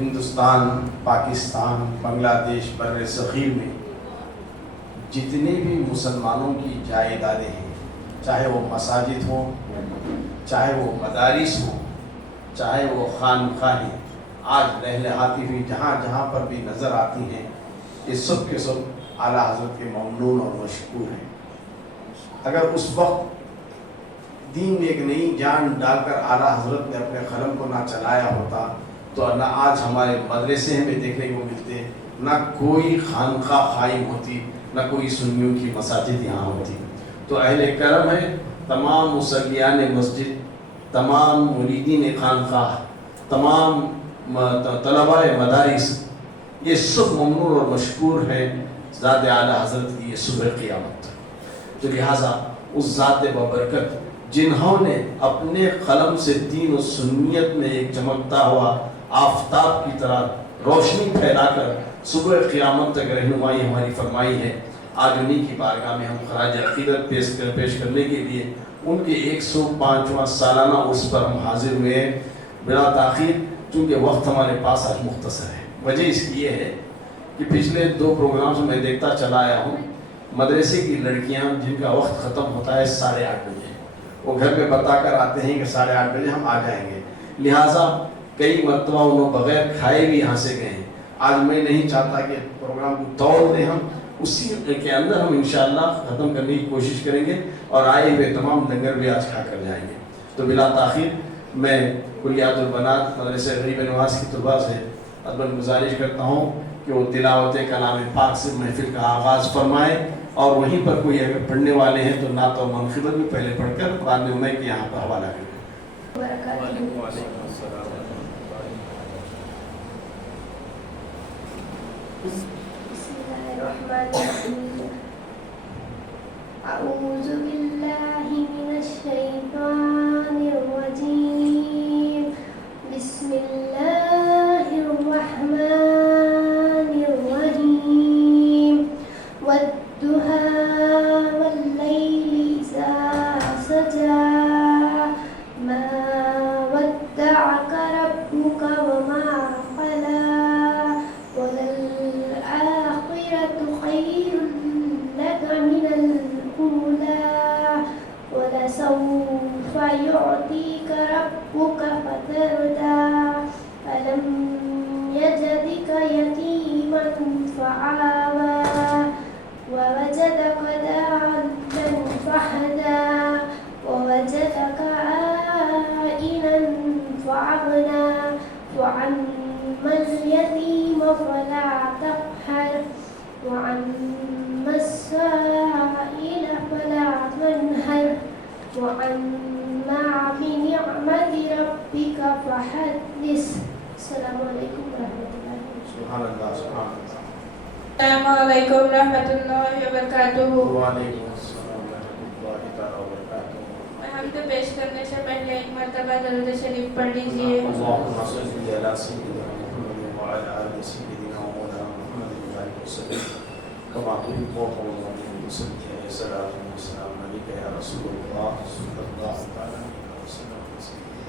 ہندوستان، پاکستان، بنگلہ دیش، بر صغیر میں جتنے بھی مسلمانوں کی جائیدادیں ہیں، چاہے وہ مساجد ہوں، چاہے وہ مدارس ہوں، چاہے وہ خانقاہیں، آج لہلہاتی ہوئی جہاں جہاں پر بھی نظر آتی ہیں، یہ سب کے سب اعلیٰ حضرت کے ممنون اور مشکور ہیں۔ اگر اس وقت دین میں ایک نئی جان ڈال کر اعلیٰ حضرت نے اپنے قلم کو نہ چلایا ہوتا تو نہ آج ہمارے مدرسے ہمیں دیکھنے کو ملتے، نہ کوئی خانقاہ قائم ہوتی، نہ کوئی سنیوں کی مساجد یہاں ہوتی۔ تو اہل کرم ہے، تمام مصلیان مسجد، تمام مریدین خانقاہ، تمام طلباء مدارس، یہ سب ممنون اور مشکور ہیں ذات اعلیٰ حضرت کی یہ صبح قیامت۔ تو لہٰذا اس ذات بابرکت جنہوں نے اپنے قلم سے دین و سنیت میں ایک چمکتا ہوا آفتاب کی طرح روشنی پھیلا کر صبح قیامت تک رہنمائی ہماری فرمائی ہے، آج انہی کی بارگاہ میں ہم خراج عقیدت پیش کرنے کے لیے ان کے 105واں سالانہ عرس پر ہم حاضر ہوئے ہیں بلا تاخیر، چونکہ وقت ہمارے پاس آج مختصر ہے۔ وجہ اس کی یہ ہے کہ پچھلے 2 پروگرام سے میں دیکھتا چلا آیا ہوں، مدرسے کی لڑکیاں جن کا وقت ختم ہوتا ہے 8:30 بجے، وہ گھر پہ بتا کر آتے ہیں کہ 8:30 بجے ہم آ جائیں گے، لہٰذا کئی مرتبہ انہوں بغیر کھائے بھی یہاں سے گئے ہیں۔ آج میں نہیں چاہتا کہ پروگرام کو توڑ دیں، ہم اسی کے اندر ہم انشاءاللہ ختم کرنے کی کوشش کریں گے اور آئے ہوئے تمام لنگر بھی آج کھا کر جائیں گے۔ تو بلا تاخیر میں کلیات البنات مدرسہ غریب نواز کی طلباء سے ادباً گزارش کرتا ہوں کہ وہ تلاوت کلام پاک سے محفل کا آغاز فرمائیں، اور وہیں پر کوئی اگر پڑھنے والے ہیں تو نعت و منقبت بھی پہلے پڑھ کر قرآن میں کے یہاں پر حوالہ کریں۔ بسم اللہ الرحمن الرحیم، اعوذ باللہ من الشیطان الرجیم، بسم اللہ الرحمن الرحیم، والضحیٰ واللیل اذا سجی، ما ودعک ربک وما قلی، خير لك من الأولى، ولسوف يعطيك ربك فترضى، ألم يجدك يتيما فآوى، ووجدك ضالا فهدى، ووجدك عائلا فأغنى، فأما اليتيم فلا تقهر، وأما السائل فلا تنهر، وأما بنعمة ربك فحدث۔ السلام علیکم ورحمۃ اللہ۔ سبحان اللہ، سبحان اللہ۔ السلام علیکم ورحمۃ اللہ وبرکاتہ۔ وعلیکم السلام ورحمۃ اللہ تعالیٰ وبرکاتہ۔ حمد پیش کرنے سے پہلے ایک مرتبہ درود شریف پڑھ لیجیے۔ اللہم صلی علی سیدنا محمد وعلی آل سیدنا مولانا محمد وعلیہ وسلم کما تحب وترضى وصلی صلاۃ و سلام علیک یا رسول اللہ صلی اللہ تعالیٰ علیہ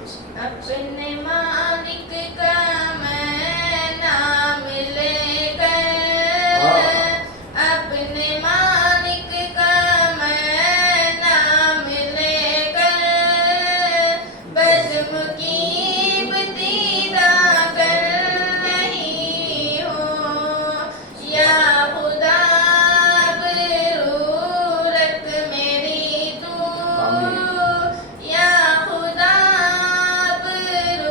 وسلم۔ اپنے مالک کا میں نام لے کر، اپنے مالک کا میں نام لے کر، بزم کی ابتدا کر رہی ہوں، یا خدا ضرورت میری تو، یا خدا ضرورت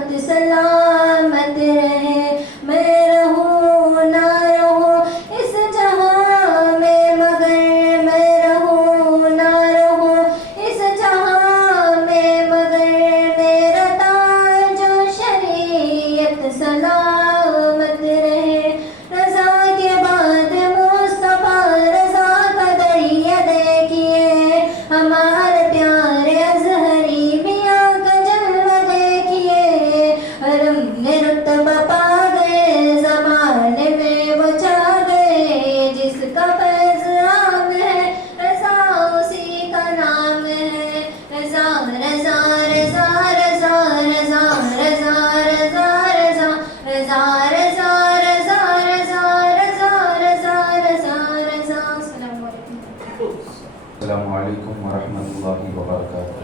شریعت سلامت رہے. میں رہوں نہ رہوں اس جہاں میں مگر میں رہوں نہ رہوں اس جہاں میں مگر میرا تاج و شریعت سلامت رہے. رضا کے بعد مصطفیٰ رضا کا دریا دیکھیے, ہمارے پیارے ازہری میاں کا جلوہ دیکھیے. حرم میں رتبہ پا گئے, زمانے میں وہ چھا گئے, جس کا فیض عام ہے رضا اسی کا نام ہے. رضا رضا رضا رضا رضا رضا رضا رضا رضا رضا رضا رضا رضا رضا رضا رضا. السلام علیکم. السلام علیکم ورحمۃ اللہ وبرکاتہ.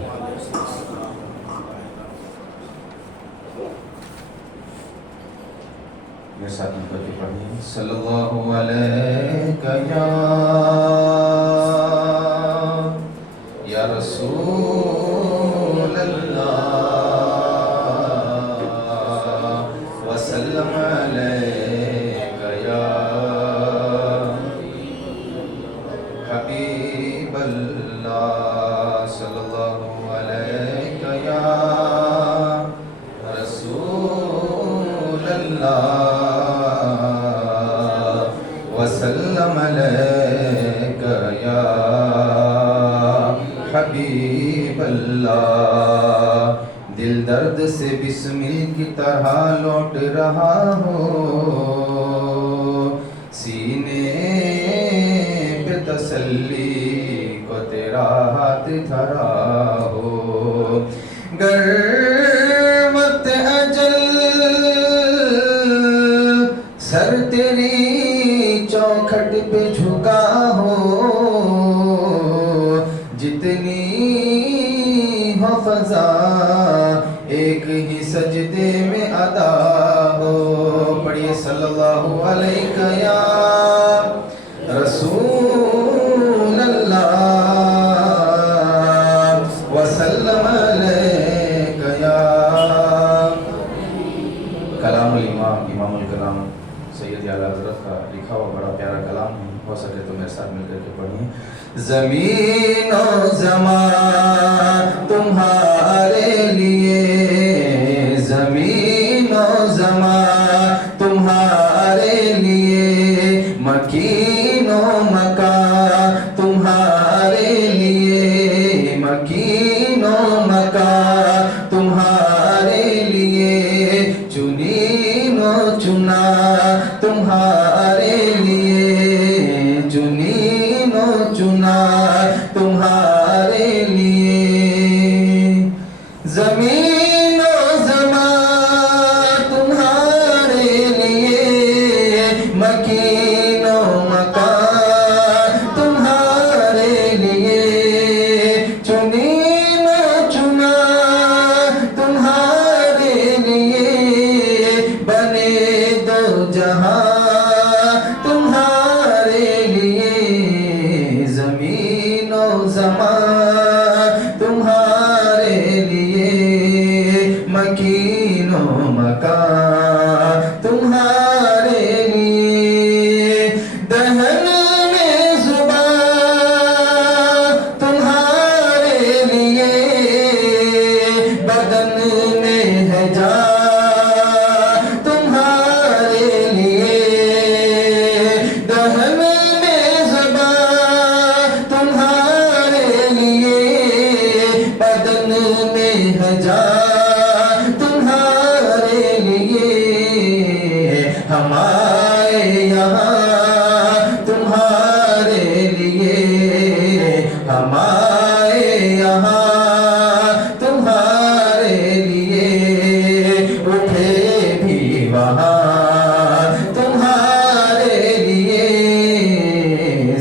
میرے ساتھ مل کر کے پڑھیے. صلی اللہ علیہ یا رسول اللہ وسلم علیک یا حبیب اللہ. صلی اللہ علیہ یا رسول اللہ وسلم علیک یا حبیب اللہ. دل درد سے بسمل کی طرح لوٹ رہا ہو, سینے پہ تسلی کو تیرا ہاتھ دھرا ہو. گر وقت اجل سر تیری چوکھٹ پہ جھکا ہو, جتنی ہو فضا ایک ہی سجدے میں ادا ہو. پڑھیے صلی اللہ علیہ یا رسول اللہ وسلم علیہ یا. کلام الامام امام الکلام سید اعلیٰ حضرت کا لکھا ہوا بڑا پیارا کلام ہے, ہو سکے تو میرے ساتھ مل کر کے پڑھیے. زمین و زمان تمہارے لیے, زمین و زمان تمہارے لیے, مکین و مکان تمہارے لیے, مکین و مکان تمہارے لیے, چنین و چنا تمہارے لیے, چنین و چنا تمہارے لیے. زمین و زمان تمہارے لیے, مکین و مکان تمہارے لیے, چنین و چنا تمہارے لیے, بنے دو جہاں تمہارے لیے. زمین و زمان تمہارے لیے, مکین و مکان تمہارے لیے. دہن میں زبان تمہارے لیے, بدن میں ہے جان تمہارے لیے. دہن میں زبان تمہارے لیے, بدن میں ہے جان تمہارے لیے. ہمارے یہاں تمہارے لیے, ہمارے یہاں تمہارے لیے, اٹھے بھی وہاں تمہارے لیے.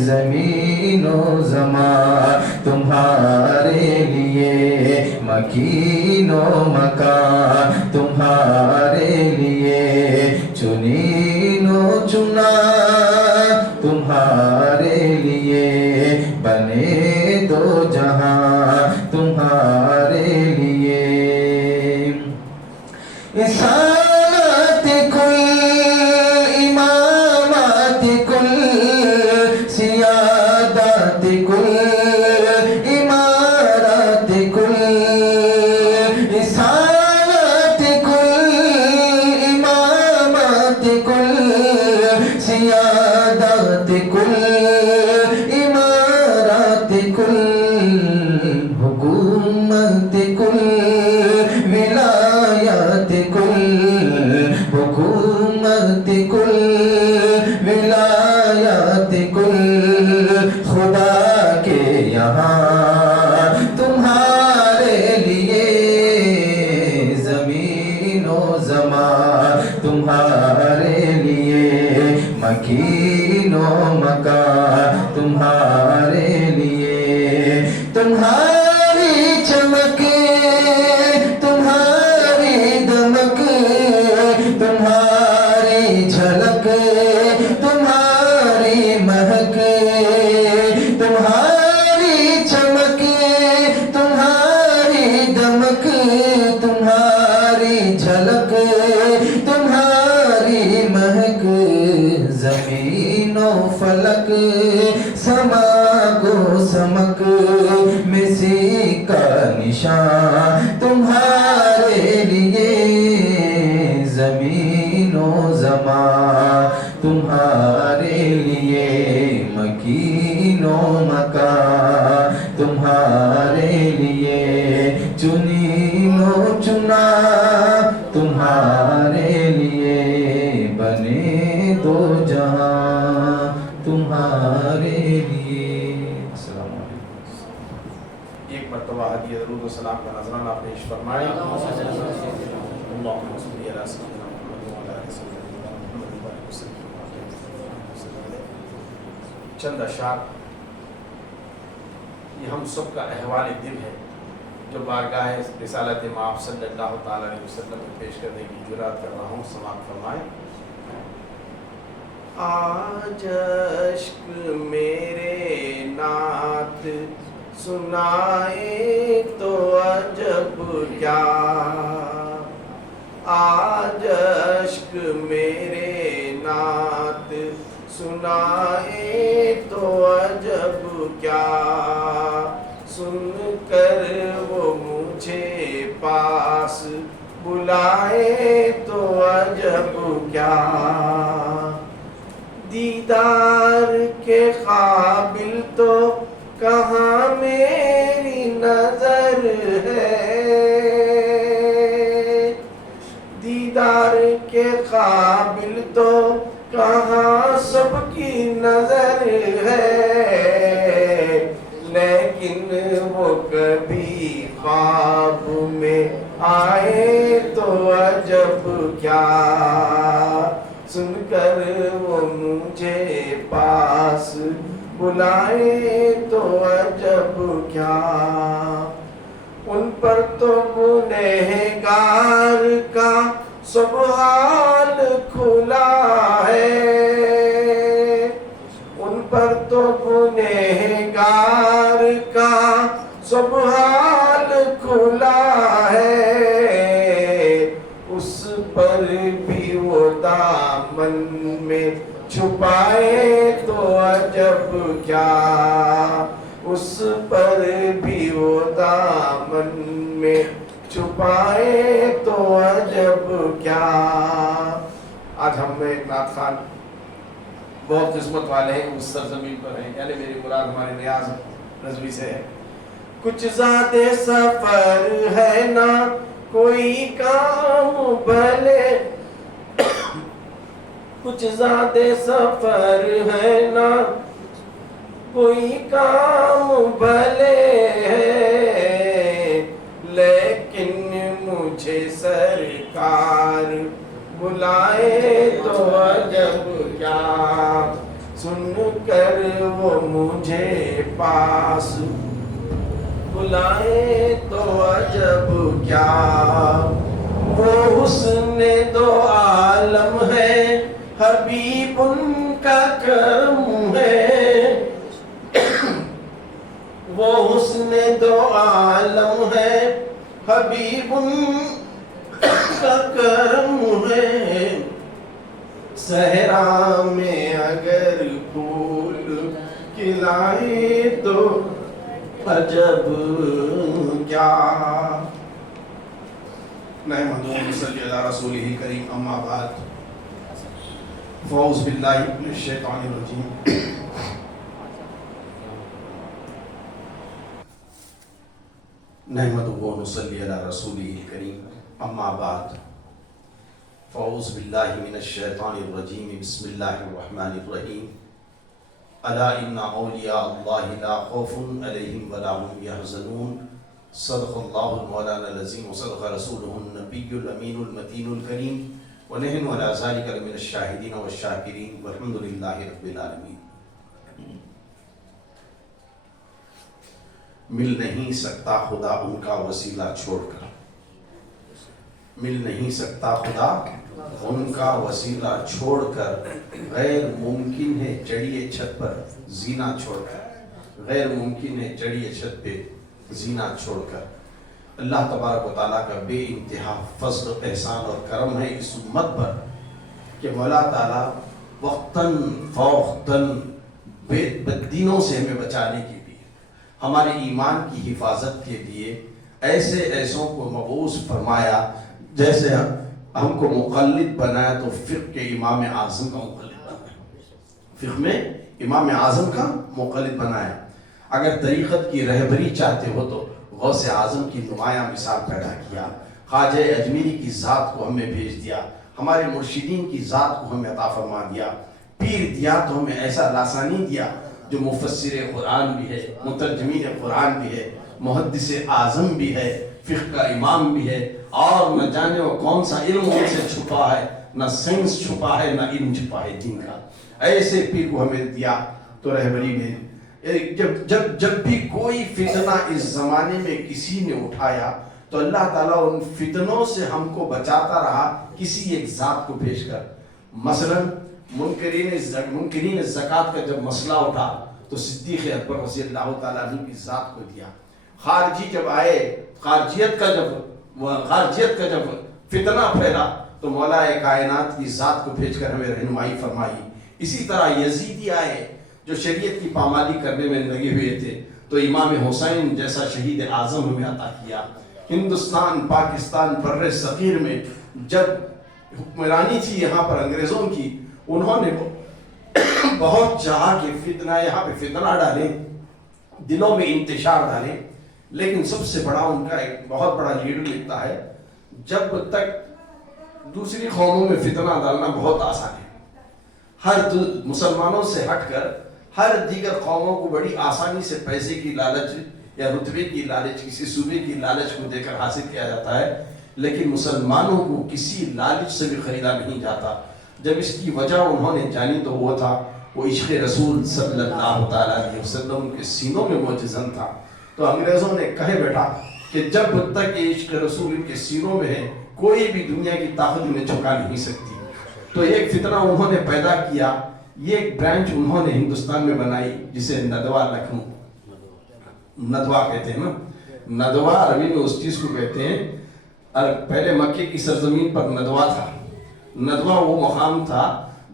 زمین و زمان تمہارے لیے, مکین و مکان تمہارے لیے, چنین و چنا تمہارے لیے, بنے دو جہاں تمہارے لیے. رسالت کل امامات کل سیادات کل امارات کل رسالت کل امامات کل سیادات کل امارات کل حکومت کل ولایات کل حکومت کل ولایات کل خدا کے یہاں تمہارے لیے زمین و زمان تمہارے لیے مکین و مکان تمہارے لیے تمہاری چمک تمہاری دمک تمہاری جھلک تمہاری مہک تمہاری چمک تمہاری دمک تمہاری جھلک تمہاری مہک زمین و فلک سما کو سمک مسی کا نشان تمہارے لیے زمین و زمان تمہارے لیے مکین و مکان تمہارے لیے چنین و چنا تمہارے لیے بنے دو جہاں تمہارے لیے. السلام علیکم. ایک مرتبہ ہدیہ درود و سلام کا نذرانہ پیش فرمائیں. اللہم صلی علی سیدنا محمد وعلی آل سیدنا محمد وبارک وسلم. چند اشعار یہ ہم سب کا احوال دل ہے جو بارگاہ رسالت مآب صلی اللہ تعالی علیہ وسلم میں پیش کرنے کی جرات کر رہا ہوں. سماعت فرمائیں. آج اشک میرے نعت سنائے تو عجب کیا آج اشک میرے نعت سنائے تو عجب کیا سن کر وہ مجھے پاس بلائے تو عجب کیا دیدار کے قابل تو کہاں میری نظر ہے دیدار کے قابل تو کہاں سب کی نظر ہے لیکن وہ کبھی خواب میں آئے تو عجب کیا سن کر وہ مجھے پاس بلائے تو عجب کیا ان پر تو گنہگار کا سب حال کھلا ہے ان پر تو گنہگار کا سب حال کھلا ہے اس پر بھی وہ دامن میں چھپائے تو عجب کیا اس پر بھی وہ دامن میں چھپائے تو عجب کیا. آج ہم میں ایک نعت خان بہت قسمت والے ہیں اس سرزمین پر ہیں یعنی میری مراد ہمارے ریاض رضوی سے ہے. کچھ زیادہ سفر ہے نا کوئی کام بھلے کچھ زیادہ سفر ہے نا کوئی کام بھلے ہے لیکن مجھے سرکار بلائے تو عجب کیا سن کر وہ مجھے پاس بلائے تو عجب کیا وہ حسن دو عالم ہے حبیب ان کا کرم ہے وہ حسن دو عالم ہے حبیب کا کرم ہے، صحرا میں اگر پھول کھلائے تو عجب کیا۔ نحمدہ و نصلی علی رسولہ الکریم، اما بعد فاعوذ باللہ من الشیطان الرجیم۔ نحمدہ و نصلی علی رسولہ الکریم، اما بعد فاعوذ باللہ من الشیطان الرجیم، بسم اللہ الرحمن الرحیم۔ الا ان اولیاء اللہ لا خوف علیہم ولا هم یحزنون، صدق اللہ المولانا العظیم وصدق رسولہ النبی الامین المتین الکریم، ونحن علی ذلک لمن الشاہدین والشاکرین، والحمد للہ رب العالمین۔ مل نہیں سکتا خدا ان کا وسیلہ چھوڑ کر، مل نہیں سکتا خدا ان کا وسیلہ چھوڑ کر، غیر ممکن ہے چڑھیے چھت پر زینہ چھوڑ کر، غیر ممکن ہے چڑھیے چھت پہ زینہ چھوڑ کر۔ اللہ تبارک و تعالیٰ کا بے انتہا فضل احسان اور کرم ہے اس امت پر کہ مولا تعالیٰ وقتاً فوقتاً بددینوں سے ہمیں بچانے کے لیے، ہمارے ایمان کی حفاظت کے لیے ایسے ایسوں کو مبعوث فرمایا، جیسے ہم کو مقلد بنایا تو فقہ کے امام اعظم کا مقلد بنایا، فقہ میں امام اعظم کا مقلد بنایا۔ اگر طریقت کی رہبری چاہتے ہو تو غوث اعظم کی نمایاں مثال پیدا کیا، خواجہ اجمیری کی ذات کو ہمیں بھیج دیا، ہمارے مرشدین کی ذات کو ہمیں عطا فرما دیا، پیر دیا تو ہمیں ایسا لاسانی دیا جو مفسر قرآن بھی ہے، مترجمین قرآن بھی ہے، محدث اعظم بھی ہے، فقہ کا امام بھی ہے، اور نہ جانے وہ کون سا علم ان سے چھپا ہے، نہ سائنس چھپا ہے، نہ علم چھپا ہے دین کا۔ ایسے پیر کو ہمیں دیا تو رہبری میں جب بھی کوئی فتنہ اس زمانے میں کسی نے اٹھایا تو اللہ تعالیٰ ان فتنوں سے ہم کو بچاتا رہا کسی ایک ذات کو بھیج کر۔ مثلا منکرین زکوٰۃ کا جب مسئلہ اٹھا تو صدیق اکبر رضی اللہ تعالیٰ عنہ کی ذات کو دیا۔ خارجی جب آئے، خارجیت کا جب فتنہ پھیلا تو مولا کائنات کی ذات کو بھیج کر ہمیں رہنمائی فرمائی۔ اسی طرح یزیدی آئے جو شریعت کی پامالی کرنے میں لگے ہوئے تھے تو امام حسین جیسا شہید اعظم ہمیں عطا کیا۔ ہندوستان، پاکستان، بر صغیر میں جب حکمرانی تھی یہاں پر انگریزوں کی، انہوں نے بہت چاہا کہ فتنہ یہاں پہ فتنہ ڈالیں، دلوں میں انتشار ڈالیں، لیکن سب سے بڑا ان کا ایک بہت بڑا لیڈر لکھتا ہے جب تک دوسری قوموں میں فتنہ ڈالنا بہت آسان ہے، ہر مسلمانوں سے ہٹ کر ہر دیگر قوموں کو بڑی آسانی سے پیسے کی لالچ یا رتبے کی لالچ، کسی صوبے کی لالچ کو دے کر حاصل کیا جاتا ہے، لیکن مسلمانوں کو کسی لالچ سے بھی خریدا نہیں جاتا۔ جب اس کی وجہ انہوں نے جانی تو وہ تھا وہ عشق رسول صلی اللہ تعالیٰ علیہ وسلم کے سینوں میں موجزن تھا۔ تو انگریزوں نے کہے بیٹا کہ جب تک یہ عشق رسول ان کے سینوں میں ہے کوئی بھی دنیا کی طاقت انہیں جھکا نہیں سکتی۔ تو ایک فتنہ انہوں نے پیدا کیا، یہ ایک برانچ انہوں نے ہندوستان میں بنائی جسے ندوہ لکھنؤ، ندوہ کہتے ہیں نا، ندوہ عربی میں اس چیز کو کہتے ہیں، پہلے مکے کی سرزمین پر ندوہ تھا۔ ندوہ وہ مقام تھا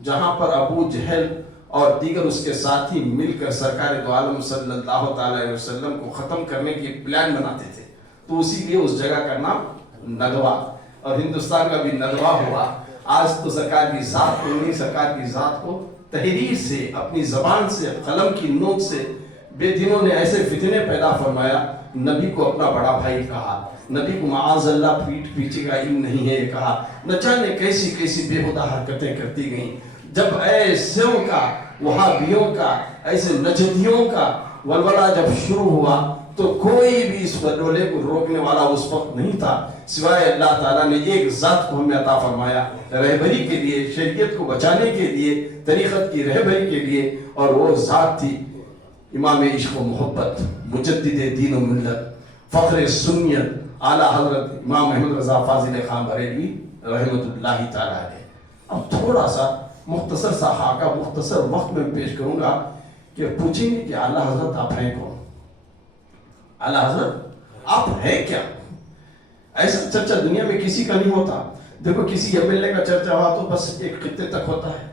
جہاں پر ابو جہل اور دیگر اس کے ساتھی مل کر سرکار دو عالم صلی اللہ تعالیٰ علیہ وسلم کو ختم کرنے کی پلان بناتے تھے، تو اسی لیے اس جگہ کا نام ندوہ، اور ہندوستان کا بھی ندوہ ہوا۔ آج تو سرکار کی ذات کو نہیں، سرکار کی ذات کو تحریر سے، اپنی زبان سے، قلم کی نوک سے بے دینوں نے ایسے فتنے پیدا فرمایا، نبی کو اپنا بڑا بھائی کہا، نبی کو معاذ اللہ پیٹ پیچھے کا علم نہیں ہے یہ کہا، نہ جانے کیسی کیسی بےہودہ حرکتیں کرتی گئیں۔ جب ایسوں کا، وہابیوں کا، ایسے نجدیوں کا ولولہ جب شروع ہوا تو کوئی بھی اس ولولے کو روکنے والا اس وقت نہیں تھا سوائے اللہ تعالیٰ نے ایک ذات کو ہمیں عطا فرمایا رہبری کے لیے، شریعت کو بچانے کے لیے، طریقت کی رہبری کے لیے، اور وہ ذات تھی امام عشق و محبت، مجدد دین و ملت، فخر سنیت، اعلیٰ حضرت امام احمد رضا فاضل خان بریلوی رحمۃ اللہ تعالیٰ علیہ۔ اب تھوڑا سا مختصر سا خاکہ مختصر وقت میں پیش کروں گا کہ پوچھیں گے کہ اعلیٰ حضرت آپ ہیں کون؟ اعلیٰ حضرت آپ ہیں کیا؟ ایسا چرچا دنیا میں کسی کا نہیں ہوتا. دیکھو کسی MLA کا چرچا ہوا تو بس ایک خطے تک ہوتا ہے,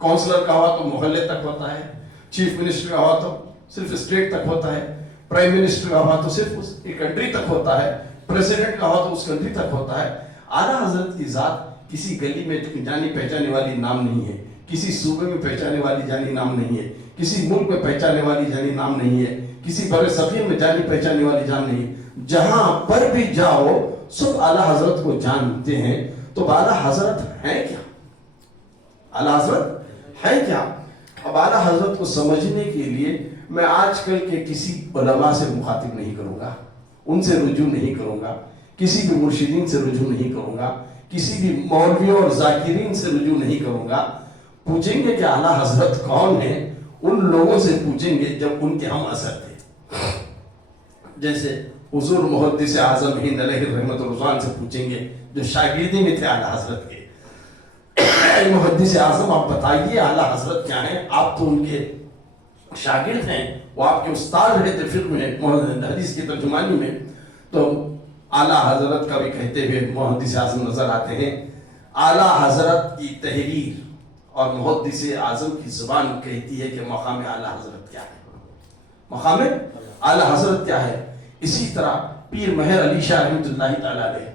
کونسلر کا ہوا تو محلے تک ہوتا ہے, چیف منسٹر کا ہوا تو صرف اسٹیٹ تک ہوتا ہے, پرائم منسٹر کا ہوا تو صرف اس کنٹری تک ہوتا ہے, پریزیڈنٹ کا ہوا تو اس کنٹری تک ہوتا ہے. اعلیٰ حضرت کی ذات کسی گلی میں جانی پہچانے والی نام نہیں ہے, کسی صوبے میں پہچانے والی جانی نام نہیں ہے, کسی ملک میں پہچانے والی جانی نام نہیں ہے, کسی بر صغیر میں جانی پہچانے والی جان نہیں ہے. جہاں پر بھی جاؤ سب اعلیٰ حضرت کو جانتے ہیں. تو اعلیٰ حضرت ہیں کیا؟ اعلیٰ حضرت ہے کیا؟ اب اعلیٰ حضرت کو سمجھنے کے لیے میں آج کل کے کسی علماء سے مخاطب نہیں کروں گا, ان سے رجوع نہیں کروں گا, کسی بھی مرشدین سے رجوع نہیں کروں گا, کسی بھی مولویوں اور ذاکرین سے رجوع نہیں کروں گا. پوچھیں گے کہ اعلیٰ حضرت کون ہیں, ان لوگوں سے پوچھیں گے جب ان کے ہم اثر تھے. جیسے حضور محدث اعظم ہند علیہ الرحمۃ الرضوان سے پوچھیں گے جو شاگردی میں تھے اعلیٰ حضرت کے, محدث اعظم آپ بتائیے اعلیٰ حضرت کیا ہیں, آپ تو ان کے شاگرد ہیں, وہ آپ کے استاد رہے تھے فقہ میں, حدیث کی ترجمانی میں. تو اعلیٰ حضرت کا بھی کہتے ہوئے محدث اعظم نظر آتے ہیں. اعلیٰ حضرت کی تحریر اور محدث اعظم کی زبان کہتی ہے کہ مقام اعلیٰ حضرت کیا ہے, مقام اعلیٰ حضرت کیا ہے. اسی طرح پیر مہر علی شاہ رحمۃ اللہ تعالیٰ علیہ,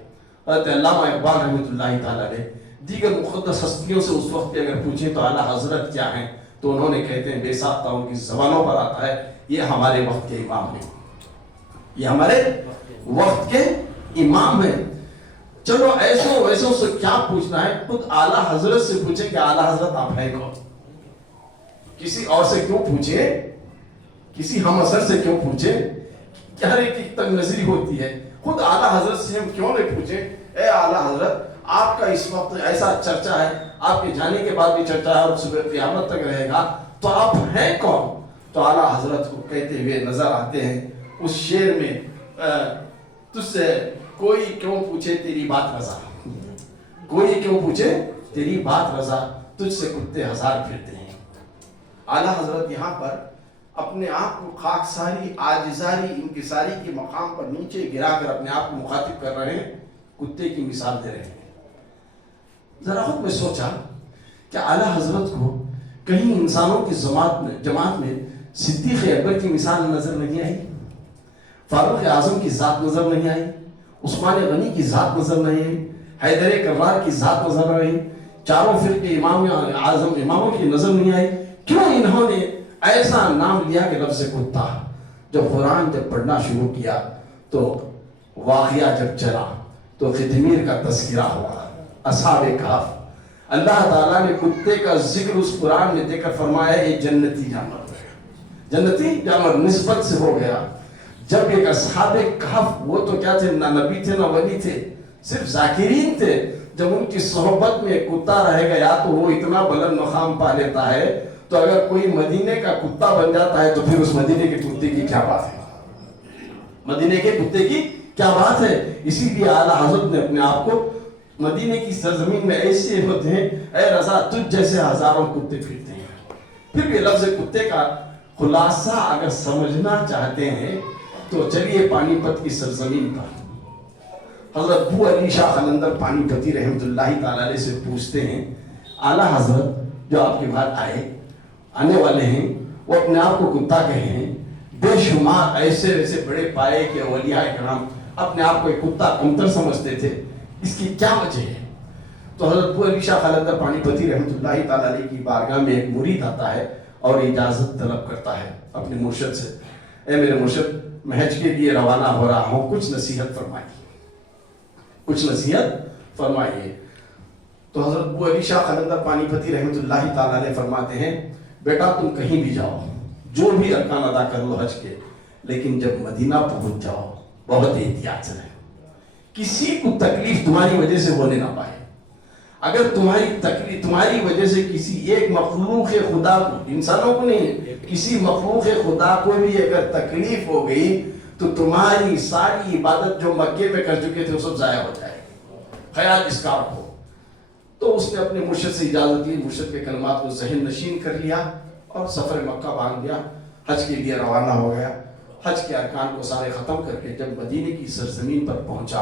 حضرت علامہ اقبال رحمۃ اللہ تعالیٰ علیہ, دیگر مقدس ہستیوں سے اس وقت اگر پوچھیں تو اعلیٰ حضرت کیا ہیں تو انہوں نے کہتے ہیں بے ساختہ ان کی زبانوں پر آتا ہے یہ ہمارے وقت کے امام ہیں, یہ ہمارے وقت کے امام ہیں. چلو ایسوں ویسوں سے کیا پوچھنا ہے, خود اعلیٰ حضرت سے پوچھیں کہ اعلیٰ حضرت آپ ہیں کون. کسی اور سے کیوں پوچھیں, کسی ہم اثر سے کیوں پوچھیں, کہ ہر ایک کی تنگ نظری ہوتی ہے. خود اعلیٰ حضرت سے ہم کیوں نہیں پوچھیں اے اعلیٰ حضرت آپ کا اس وقت ایسا چرچا ہے, آپ کے جانے کے بعد بھی چرچا ہے اور صبح قیامت تک رہے گا, تو آپ ہیں کون. تو اعلیٰ حضرت کو کہتے ہوئے نظر آتے ہیں اس شعر میں, تجھ سے کوئی کیوں پوچھے تیری بات رضا, کوئی کیوں پوچھے تیری بات رضا, تجھ سے کتے ہزار پھرتے ہیں. اعلیٰ حضرت یہاں پر اپنے آپ کو خاکساری, عاجزاری, انکساری کے مقام پر نیچے گرا کر اپنے آپ کو مخاطب کر رہے ہیں, کتے کی مثال دے رہے ہیں. ذرا خود میں سوچا کہ اعلیٰ حضرت کو کہیں انسانوں کی جماعت میں صدیق اکبر کی مثال نظر نہیں آئی, فاروق اعظم کی ذات نظر نہیں آئی, عثمان غنی کی ذات نظر نہیں آئی, حیدر کرار کی ذات نظر نہیں آئی, چاروں فرقے امام اعظم اماموں کی نظر نہیں آئی. کیوں انہوں نے ایسا نام لیا کہ لفظ کتا. جب قرآن جب پڑھنا شروع کیا تو واقعہ جب چلا تو خدمیر کا تذکرہ ہوا, اصحاب کہف. اللہ تعالیٰ نے کتے کا ذکر اس قرآن میں دے کر فرمایا یہ جنتی جانور, جنتی جانور نسبت سے ہو گیا. جب ایک اصحاب کہف, وہ تو کیا تھے, نہ نبی تھے نہ ولی تھے, صرف ذاکرین تھے. جب ان کی صحبت میں کتا رہ گیا تو وہ اتنا بلند مقام پا لیتا ہے. تو اگر کوئی مدینے کا کتا بن جاتا ہے تو پھر اس مدینے کے کتے کی کیا بات ہے, مدینے کے کتے کی کیا بات ہے. اسی لیے اعلیٰ حضرت نے اپنے آپ کو مدینے کی سرزمین میں ایسے ہوتے ہیں, اے رضا تجھ جیسے ہزاروں کتے پھرتے ہیں. پھر بھی لفظ کتے کا خلاصہ اگر سمجھنا چاہتے ہیں تو چلیے پانی پت کی سرزمین پر حضرت ابو علی شاہ قلندر پانی پتی رحمۃ اللہ تعالی علیہ سے پوچھتے ہیں, اعلیٰ حضرت جو آپ کے بعد آنے والے ہیں وہ اپنے آپ کو کتا کہے ہیں, بے شمار ایسے ایسے بڑے پائے کہ اولیاء کرام اپنے آپ کو ایک کتا کمتر سمجھتے تھے, اس کی کیا وجہ ہے. تو حضرت ابو علی شاہ قلندر پانی پتی رحمۃ اللہ تعالی علیہ کی بارگاہ میں ایک مرید آتا ہے اور اجازت طلب کرتا ہے اپنے مرشد سے, اے میرے مرشد میں حج کے لیے روانہ ہو رہا ہوں, کچھ نصیحت فرمائیے, کچھ نصیحت فرمائیے. تو حضرت ابو علی شاہ قلندر پانی پتی رحمۃ اللہ تعالی علیہ فرماتے ہیں, بیٹا تم کہیں بھی جاؤ, جو بھی ارکان ادا کر لو حج کے, لیکن جب مدینہ پہنچ جاؤ بہت احتیاط سے رہو, کسی کو تکلیف تمہاری وجہ سے ہونے نہ پائے. اگر تمہاری وجہ سے کسی ایک مخلوق خدا کو, انسانوں کو نہیں, کسی مخلوق خدا کو بھی اگر تکلیف ہو گئی تو تمہاری ساری عبادت جو مکے میں کر چکے تھے وہ سب ضائع ہو جائے. خیال اس کا رکھو. تو اس نے اپنے مرشد سے اجازت لی, مرشد کے کلمات کو ذہن نشین کر لیا اور سفر مکہ باندھ دیا, حج کے لیے روانہ ہو گیا. حج کے ارکان کو سارے ختم کر کے جب مدینے کی سرزمین پر پہنچا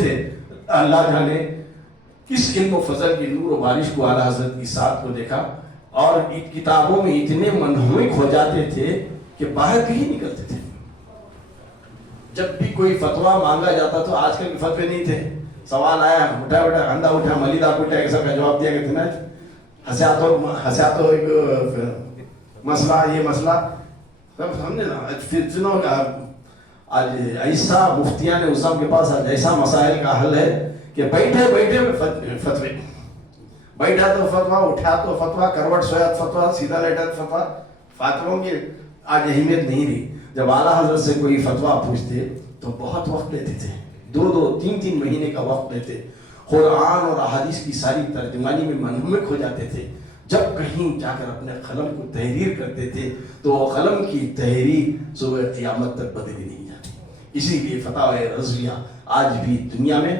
تھے، اللہ جانے کس علم و فضل کی نور و بارش کو اعلیٰ حضرت کی ساتھ کو دیکھا، اور کتابوں میں اتنے منہمک ہو جاتے تھے کہ باہر کہیں نکلتے تھے. جب بھی کوئی فتویٰ مانگا جاتا تو آج کل فتوے نہیں تھے، سوال آیا اٹھا انڈا اٹھا ملیدہ اٹھا ایک سب کا جواب دیا کہ تھے ہسیا تو ایک مسئلہ یہ مسئلہ سمجھے نا. پھر چنو آج ایسا مفتیان عظام کے پاس آج ایسا مسائل کا حل ہے کہ بیٹھے بیٹھے میں فتوے، بیٹھا تو فتویٰ، اٹھا تو فتویٰ، کروٹ سویا فتویٰ، سیدھا لیٹا فتویٰ. فاتحوں کی آج اہمیت نہیں رہی. جب اعلیٰ حضرت سے کوئی فتویٰ پوچھتے تو بہت وقت لیتے تھے، 2-3 مہینے کا وقت لیتے. قرآن اور احادیث کی ساری ترجمانی میں منہمک ہو جاتے تھے. جب کہیں جا کر اپنے قلم کو تحریر کرتے تھے تو وہ قلم کی تحریر صبح قیامت تک بدلی نہیں جاتی. اسی لیے فتاوی رضویہ آج بھی دنیا میں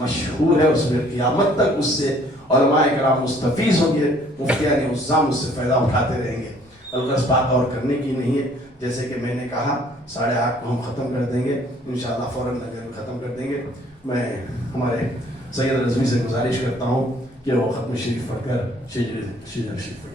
مشہور ہے، اس میں قیامت تک اس سے علماء کرام مستفیض ہوں گے، مفتیان عظام اس سے فائدہ اٹھاتے رہیں گے. الغرض بات اور کرنے کی نہیں ہے، جیسے کہ میں نے کہا 8:30 کو ہم ختم کر دیں گے انشاءاللہ، فوراً ختم کر دیں گے. میں ہمارے سید رضوی سے گزارش کرتا ہوں کہ وہ ختم شریف پڑھ کر شریف پڑھیں.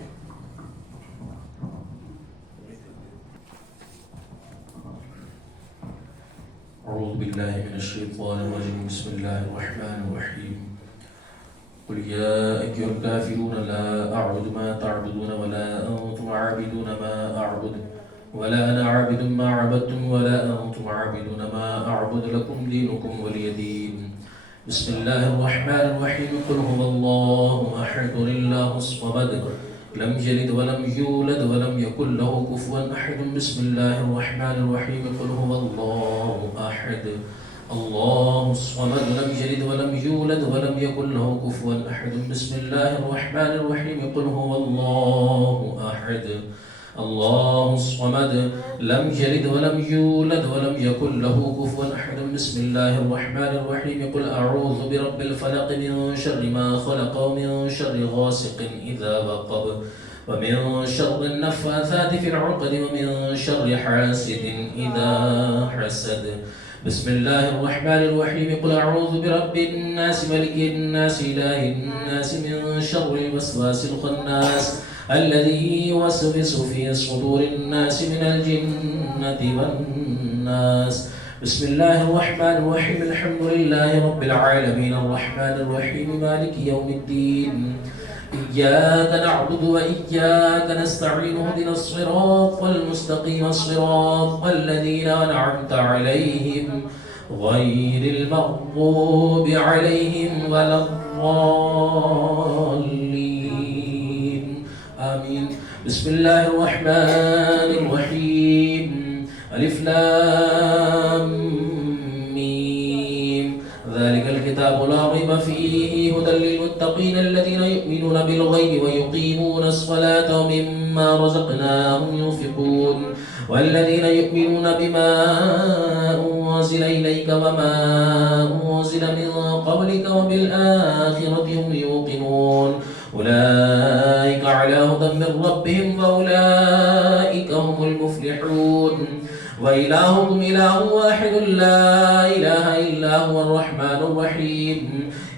أعوذ بالله من الشيطان الرجيم. بسم الله الرحمن الرحيم. قل يا أيها الكافرون لا أعبد ما تعبدون ولا أنتم عابدون ما أعبد ولا أنا عابد ما عبدتم ولا أنتم عابدون ما أعبد لكم دينكم ولي دين. بسم الله الرحمن الرحيم. قل هو الله أحد الله الصمد لم يلد ولم يولد ولم يكن له كفوا أحد. بسم الله الرحمن الرحيم. قل هو الله أحد الله الصمد لم يلد ولم يولد ولم يكن له كفوا أحد. بسم الله الرحمن الرحيم. قل هو الله أحد الله الصمد لم يلد ولم يولد ولم يكن له كفوا أحد. بسم الله الرحمن الرحيم. قل أعوذ برب الفلق من شر ما خلق ومن شر غاسق إذا وقب ومن شر النفاثات في العقد ومن شر حاسد إذا حسد. بسم الله الرحمن الرحيم. قل أعوذ برب الناس ملك الناس إله الناس من شر الوسواس الخناس الذي يوسوس في صدور الناس من الجنة والناس. بسم الله الرحمن الرحيم. الحمد لله رب العالمين الرحمن الرحيم مالك يوم الدين. إياك نعبد وإياك نستعين. اهدنا الصراط المستقيم صراط الذين أنعمت عليهم غير المغضوب عليهم ولا الضالين. آمين. بسم الله الرحمن الرحيم. ألف لام ميم. ذلك الكتاب لا ريب فيه هدى للمتقين الذين يؤمنون بالغيب ويقيمون الصلاة ومما رزقناهم ينفقون والذين يؤمنون بما أنزل إليك وما أنزل من قبلك وبالآخرة هم يوقنون أولئك على هدى من ربهم وأولئك هم المفلحون. وإلهكم إله واحد لا إله إلا هو الرحمن الرحيم.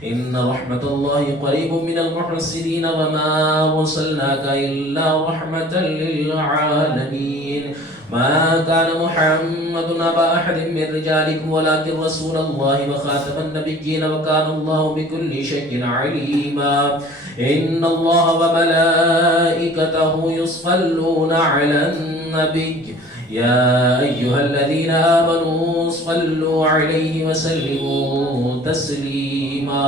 إن رحمة الله قريب من المحسنين وما أرسلناك إلا رحمة للعالمين. ما كان محمد أبا أحد من رجالكم ولكن رسول الله وخاتم النبيين وكان الله بكل شيء عليما. إن الله وملائكته يصلون على النبي يا أيها الذين آمنوا صلوا عليه وسلموا تسليما.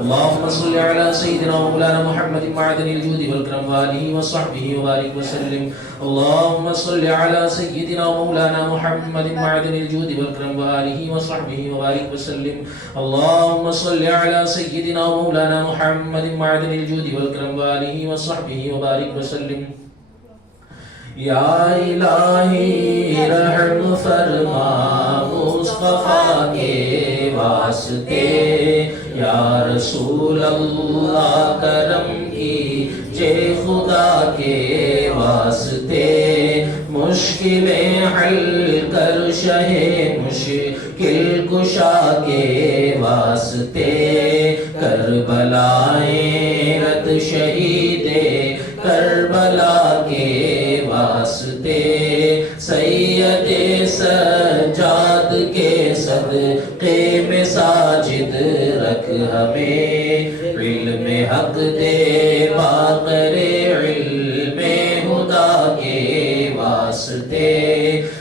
اللهم صل على سيدنا ومولانا محمد معدن الجود والكرم وآله وصحبه وبارك وسلم. اللهم صل على سيدنا ومولانا محمد معدن الجود والكرم وآله وصحبه وبارك وسلم. اللهم صل على سيدنا ومولانا محمد معدن الجود والكرم وآله وصحبه وبارك وسلم. یا الہی رحم فرما مصطفیٰ کے واسطے، یا رسول اللہ کرم کیجے خدا کے واسطے. مشکلیں حل کر شہ مشکل کشا کے واسطے کربلائیں رت شہید کربلا کے واسطے سید سجاد کے صدقے میں ساجد رکھ ہمیں علم حق دے باقر علم خدا کے واسطے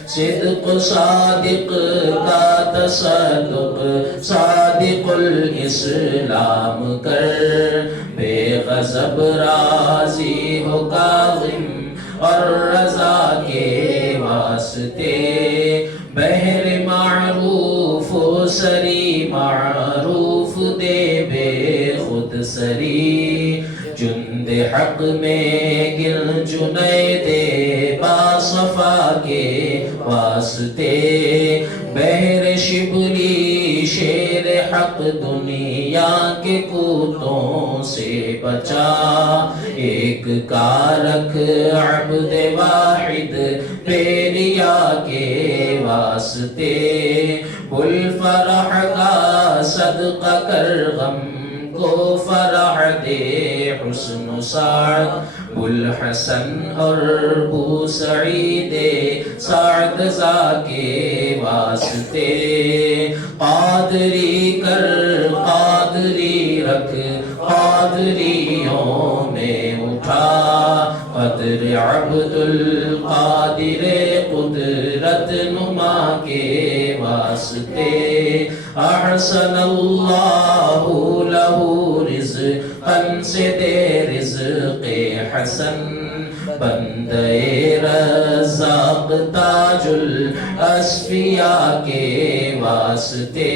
صدق صادق کا تصدق صادق الاسلام کر بے غضب راضی ہو کاظم اور رضا کے واسطے بہر معروف و سری معروف دے بے خود سری جند حق میں گل جنید باصفا کے واسطے بہر شبلی شیر حق دنیا کے کوتوں سے بچا ایک کارک عبد واحد پیریا کے واسطے بل فرح کا صدقہ کر غم کو فرح دے حسن سعد بوالحسن اور بو سعید سعد زا کے واسطے قادری کر قادری رکھ قادریوں میں اٹھا قدر عبد القادر قدرت نما کے واسطے احسن اللہ لہو رزقا سے دے رزق حسن بندے رزاق تاج الاسفیاء کے واسطے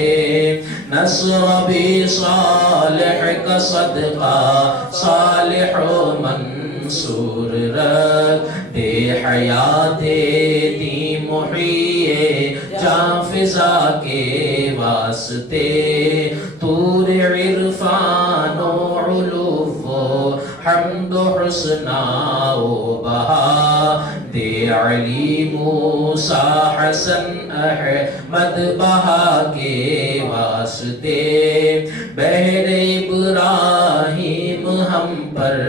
نصر بھی صالح کا صدقہ صالح و منصور رکھ دے حیات دی محیے جاں فضا کے واسطے طور عرفان و علوف و حمد و حسنہ و بہا دے علی موسیٰ حسن احمد بہا کے واسطے بہر ابراہیم ہم پر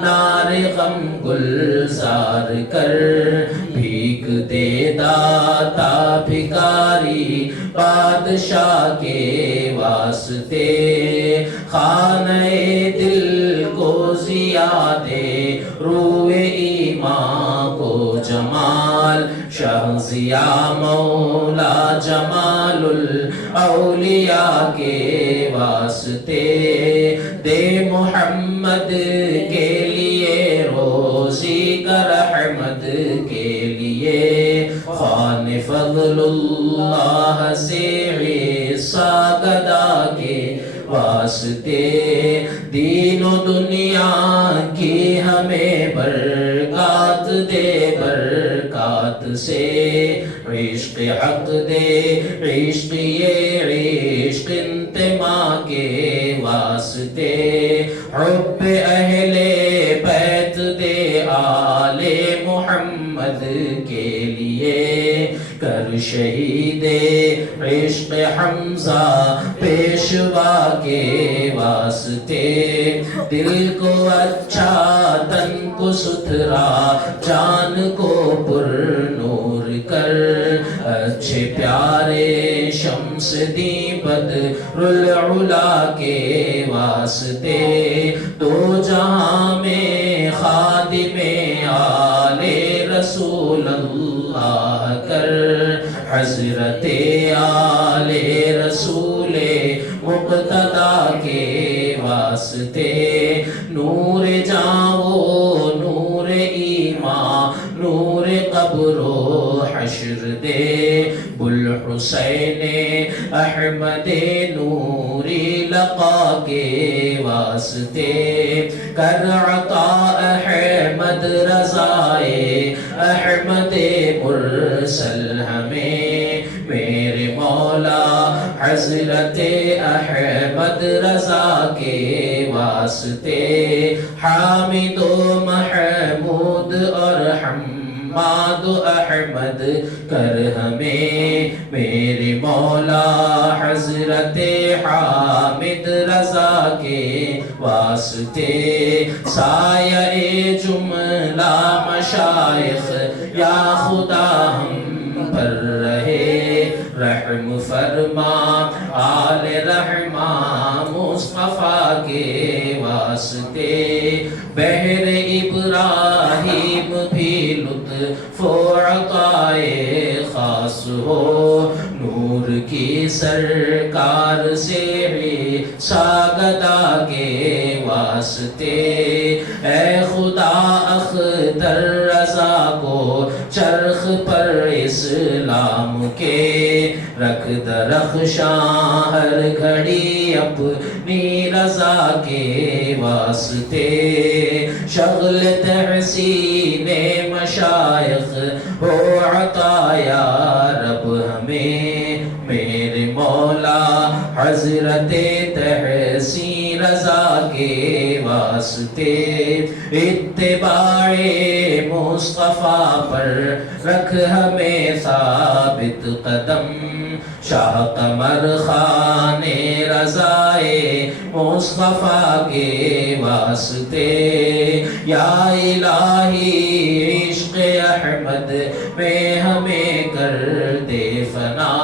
نار غم گلزار کر بھیک دے داتا بھکاری بادشاہ کے واسطے خانہ دل کو زیادہ روئے ایمان کو جمال شاہ ضیاء مولا جمال الاولیاء کے واسطے دے محمد کے لیے روزی کا رحمت کے لیے خوان فضل اللہ سے عیسیٰ گدا کے واسطے دین و دنیا کی ہمیں برکات دے برکات سے عشق حق دے عشق یہ عشق انتماء کے واسطے حب اہل بیت دے آل محمد کے لیے کر شہید عشق حمزہ پیشوا کے واسطے دل کو اچھا تن کو ستھرا جان کو پر نور کر اچھے پیارے شمس دی بدر العلا کے واسطے دو جہاں میں خادم آل رسول اللہ کر حضرت آل رسول مقتدی کے واسطے نور جاؤ نور ایمان نور قبر و حشر دے بوالحسین احمد نوری لقا کے واسطے کر عطا احمد رضائے احمد مرسل ہمیں میرے مولا حضرت احمد رضا کے واسطے حامد و محمود اور حمد محمد احمد کر ہمیں میرے مولا حضرت حامد رضا کے واسطے سایہ جملہ مشائخ یا خدا ہم پر رہے رحم فرما آل رحماں مصطفیٰ کے واسطے بحر ابراہیم بھی لطف و عطائے خاص ہو نور کی سرکار سے ساگدہ کے واسطے اے خدا اختر رضا کو چرخ پر اسلام کے رکھ درخشاں ہر گھڑی اپنی رضا کے واسطے شغل تحسین مشائخ ہو عطا یا رب ہمیں میرے مولا حضرت تحسین رضا کے واسطے اتباع مصطفیٰ پر رکھ ہمیں ثابت قدم شاہ قمر خان رضائے مصطفیٰ کے واسطے یا الہی عشق احمد میں ہمیں کر دے فنا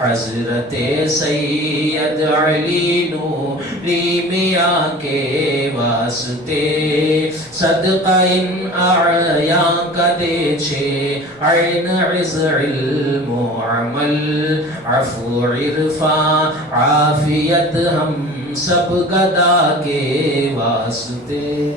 حضرت سید علی نوری میاں کے واسطے صدقہ ان اعیاں کا دے چھے عین عز علم و عمل عفو عرفان عافیت ہم سب گدا کے واسطے